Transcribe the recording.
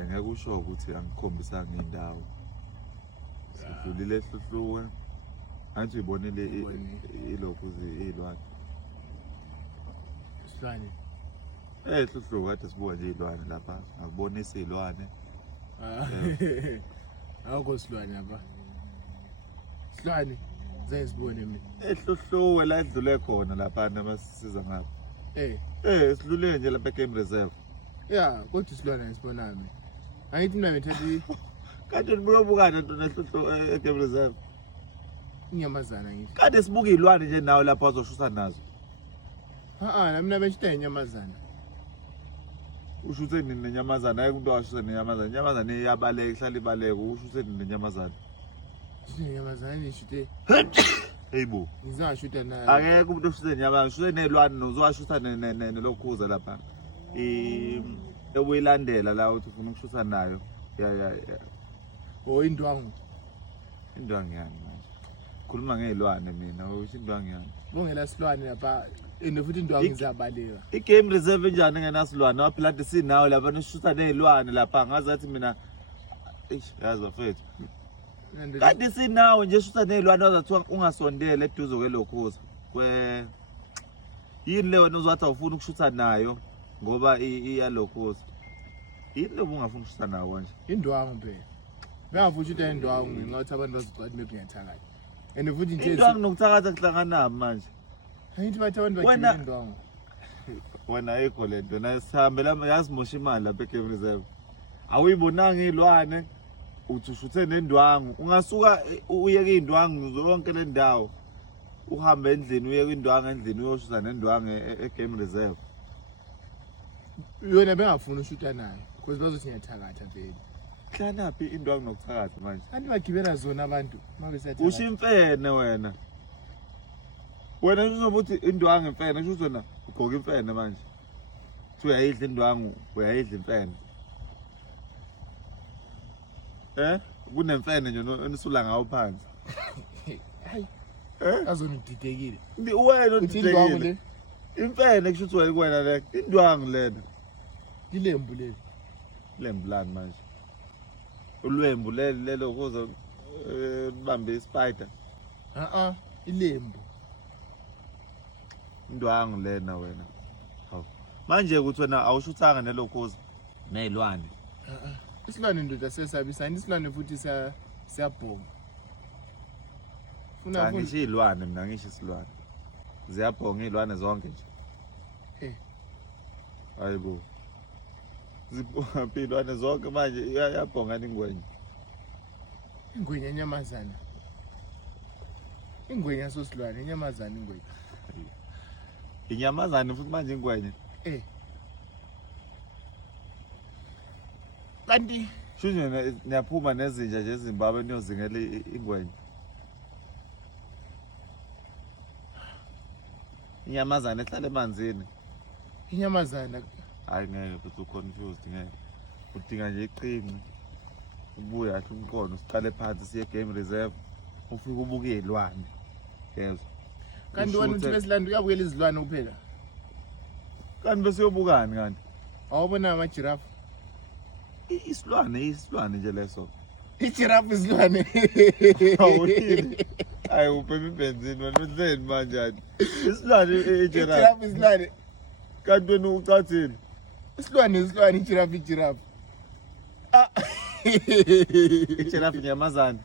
hayi ngeke usho ukuthi angikhombisa ngindawo sidlulile ehluhluwe angithi ibonile ilokhu izilwane isilwane ehluhluwe kade sibuka nje izilwane lapha ngakubonisa izilwane awukho isilwane lapha isilwane zayisibone mina ehluhluwe la edlule khona lapha namasisiza ngapha sidlule nje lapha game reserve ya kodwa isilwane ayisibonanga mina angithi mina bethathi kade nibukana ntona ehluhluwe game reserve inyamazana ngithi kade sibuka izilwane nje nawe lapha azoshusa nazo na mina beshita inyamazana ushuthe nini nenyamazana hayi umuntu awashuthe nenyamazana inyamazana iyabaleka ihlala ibaleka ushuthe nini nenyamazana inyamazana nishute heyibo ngizashuta naye akekho umuntu oshuthe nenyamazana ushuthe nezilwane nozowashutha nelokhuza lapha ebuyilandela la uthi ufuna ukushutha nayo ya indwangu indwangu yani manje khuluma ngezilwane mina usho indwangu yani bongela silwane lapha futhi indwangu izabaleka igame reserve enjani engenasilwane waphilade sinawo lapha nishutha nezilwane lapha ngazathi mina yazi bafethu kade sinawo nje shutha nezilwane wazathiwa ungasondele eduze kwelokhuza yini le wena uzowathi awufuna ukushutha nayo ngoba iyalokhuza yini le ungafuna ukushutha nawo nje indwangu phela bengafuthi ukuthi indwangu ngathi abantu bazocela maybe ngiyathakala futhi nje indwangu nokuthakatha kuhlangana manje angithi bathi abantu bagcina indwangu wena ayikho lento na sihambela yasimosha imali lapha eGame Reserve awuyibonanga izilwane uthi ushuthe nendwangu ungasuka uyeke indwangu zonke le ndawo uhambe endlini uyeke indwangu endlini uyoshutha nendwangu eGame Reserve yona bengafuna ushuta nayo because bazothi ngiyathakatha vele hlanaphi indwangu nokuthakatha manje anti bagibela zona abantu mabesathi usho imfene wena uzobuthi indwangu imfene usho zona ugqoka imfene manje uthi uyayidla indwangu uyayidla imfene kunemfene nje onisula ngawo phansi hayi azona udidekile wena udidekile imfene kusho ukuthi wena le indwangu lena ilembu leli lembu lani manje ulwembu lelo kuze libambe ispider ilembu indwangu lena wena hawu manje ukuthi wena awushuthanga nelokhuza nezilwane isilwane ndoda sesabisana isilwane futhi siyabhonga funa ngisho izilwane mina ngisho isilwane ziyabhonga izilwane zonke nje hayibo zibhonga izilwane zonke manje iyabhonga ingwenya inyamazana ingwenya sosilwane inyamazana ingwenya inyamazana futhi manje ingwenya kanti shunje niyaphuma nezinja nje eZimbabwe niyozingela ingwenya inyamazana ehlala emanzini inyamazana hayi ngeke futhi uconfused ngeke udinga nje iqhinqi ubuye ahle umqondo siqale phansi siye Game Reserve ufike ubuke izilwane yezwa kanti wena uthi besilanda uyabukela izilwane kuphela kanti bese uyobukani kanti awubona ama giraffe isilwane nje leso igiraffe isilwane awuthini hayi uphema ibenzini wena uhleni manje isilwane igiraffe isilwane kanti wena ucathini isilwane igiraffe igiraffe inyamazana